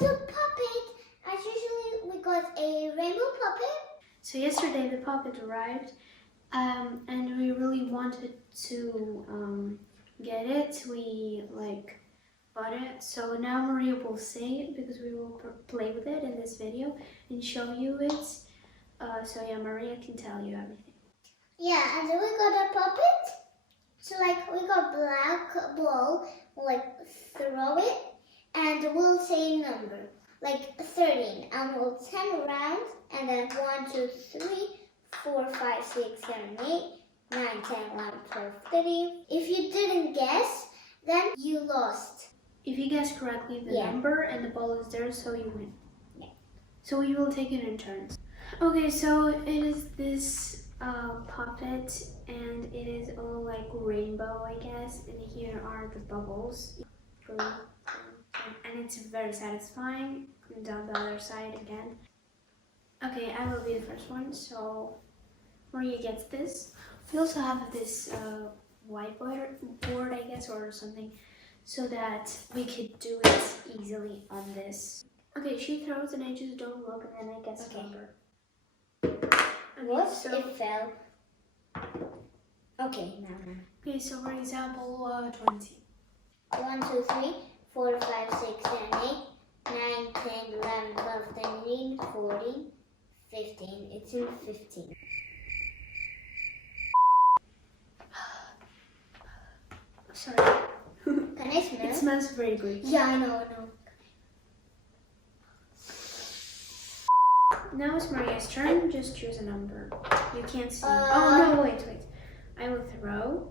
the Popit. As usually, we got a rainbow Popit. So yesterday the Popit arrived, and we really wanted to get it. We bought it. So now Maria will say it because we will play with it in this video and show you it. So yeah, Maria can tell you everything. Yeah, and then we got a Popit. So we got black ball, throw it, and we'll say a number, 13, and we'll 10 around, and then 1, 2, 3, 4, 5, 6, 7, 8, 9, 10, 11, 12, 13. If you didn't guess, then you lost. If you guess correctly the number and the ball is there, so you win. Yeah. So we will take it in turns. Okay, so it is this Popit, and it is all rainbow, I guess, and here are the bubbles, and it's very satisfying. And down the other side again. Okay, I will be the first one, so Maria gets this. We also have this whiteboard, I guess, or something, so that we could do it easily on this. Okay, she throws and I just don't look, and then I guess the number. What? So it fell. Okay, now. Okay, so for example, 20. 1, 2, 3, 4, 5, 6, 7, 8, 9, 10, 11, 12, 13, 14, 15. It's in 15. Sorry. Can I smell? It smells very good. Yeah, I know. Now it's Maria's turn. Just choose a number. You can't see. Oh no! Wait. I will throw.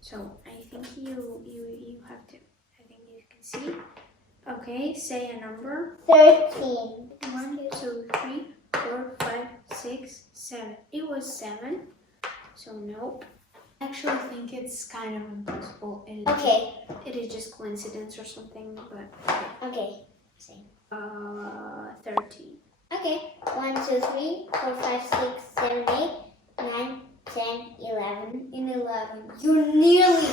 So I think you have to. I think you can see. Okay, say a number. 13. 1, 2, 3, 4, 5, 6, 7. It was 7. So nope. I actually think it's kind of impossible. It is just coincidence or something, but okay. Same. 13. Okay. 1, 2, 3, 4, 5, 6, 7, 8, 9, 10, 11. In 11. You nearly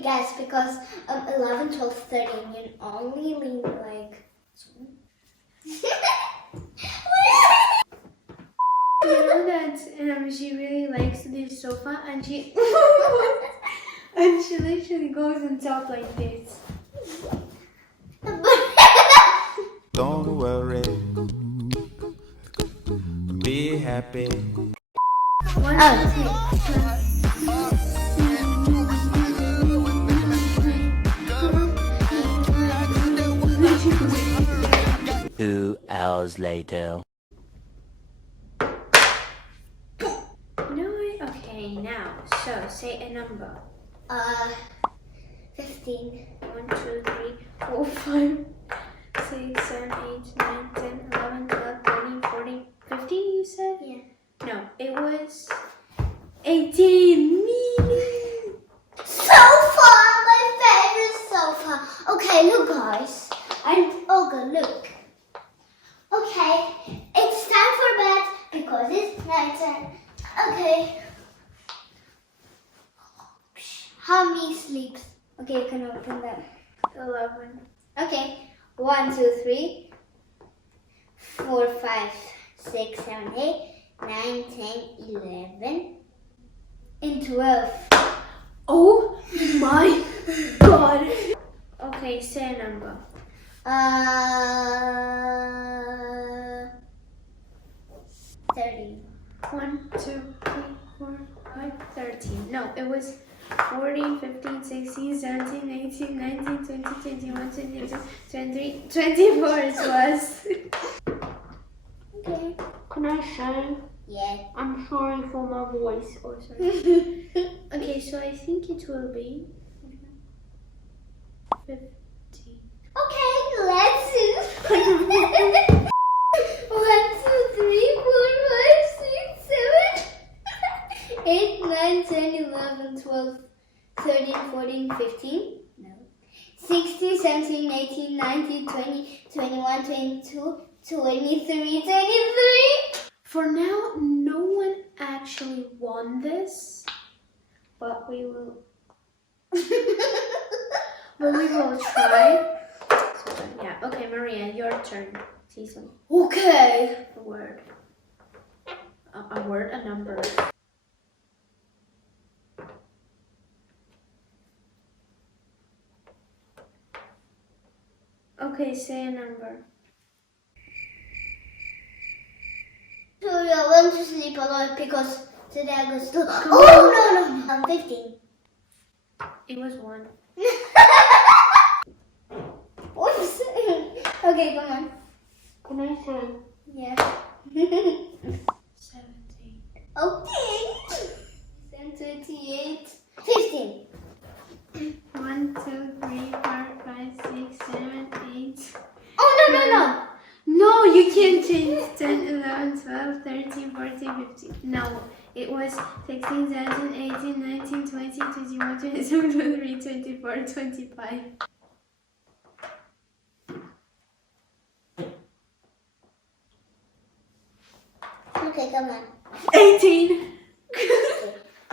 guessed because 11, 12, 13. You only leave You know that she really likes this sofa, and she and she literally goes on top like this. Don't worry, be happy. 1, 2, 3. 2 hours later. Okay, now, so say a number. 15. 1, 2, 3, 4, 5, 6, 7, 8, 9, 10, 11, 12, 13, 14, 15, you said? Yeah. No, it was 18. Sofa! My favorite sofa. Okay, look guys. And Olga, look. Okay, it's time for bed because it's nighttime. Okay. How many sleeps? Okay, you can open them. 11. Okay. 1, 2, 3, 4, 5, 6, 7, 8, 9, 10, 11, and 12. Oh my god. Okay, say a number. 13. 1, 2, 3, 4, 5, 13. No, it was 14, 15, 16, 17, 18, 19, 20, 21, 22, 23, 24 it was. Okay. Can I say? Yeah. I'm sorry for my voice. Oh, sorry. Okay, so I think it will be 15. Okay, let's do 1, 2, 3, 4, 5, 6, 7, 8, 9, 10, 11, 12, 13, 14, 15. No. 16, 17, 18, 19, 20, 21, 22, 23, 23. For now, no one actually won this, but we will. But we will try. So yeah. 5. Okay, Maria, your turn. See some Okay. a word. A word, a number. Okay, say a number. Sorry, I went to sleep a lot because today I go to. Oh no! I'm 15. It was 1. Oops. Okay, come on. Can I say? Yeah. 17. Okay. 28. 15. 1, 2, 3, 4, 5, 6, 7, 8. Oh no! No, you can't change 10, 11, 12, 13, 14, 15. No, it was 16, 17, 18, 19, 20, 21, 22, 23, 24, 25. Okay, come on. 18.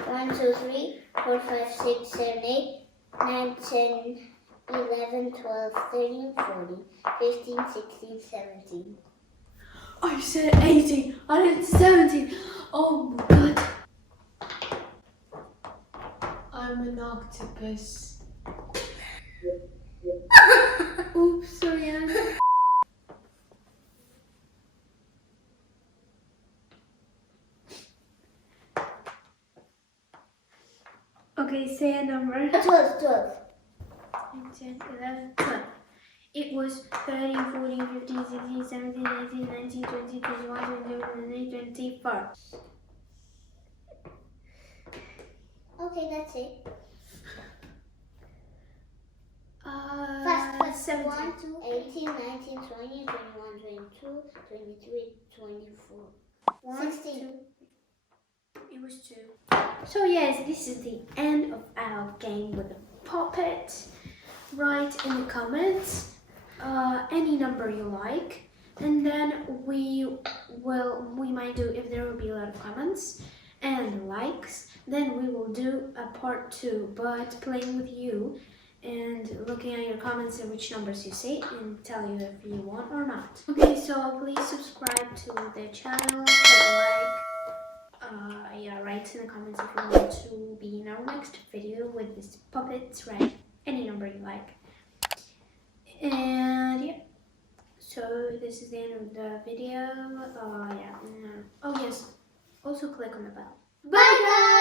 1, 2, 3, 4, 5, 6, 7, 8, 9, 10, 11, 12, 13, 14, 15, 16, 17. I said 18. I did 17. Oh my god. I'm an octopus. Oops, sorry, Anna. Okay, say a number. 12, 12. 10, 11, 12. It was 13, 14, 15, 16, 17, 18, 19, 20, 21, 22, 23, 24. Okay, that's it. Fast. 17. 1, 2, 18, 19, 20, 21, 22, 23, 24. 16. It was 2. So yes, this is the end of our game with the Popit. Write in the comments any number you like, and then we might do, if there will be a lot of comments and likes, then we will do a part 2, but playing with you and looking at your comments and which numbers you say and tell you if you want or not. Okay, so please subscribe to the channel, put a like. Yeah, write in the comments if you want to be in our next video with this puppets, right? Any number you like. And yeah, so this is the end of the video. Oh yes, also click on the bell. Bye guys!